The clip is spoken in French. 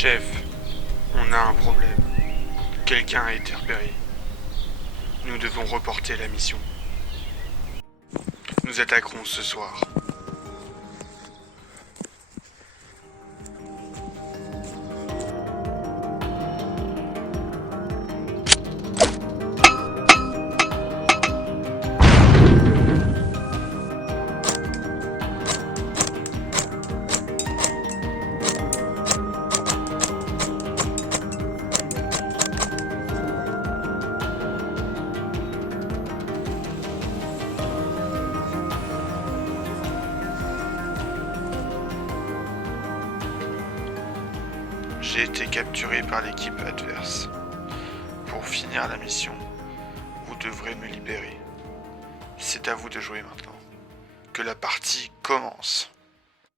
Chef, on a un problème. Quelqu'un a été repéré. Nous devons reporter la mission. Nous attaquerons ce soir. J'ai été capturé par l'équipe adverse. Pour finir la mission, vous devrez me libérer. C'est à vous de jouer maintenant. Que la partie commence.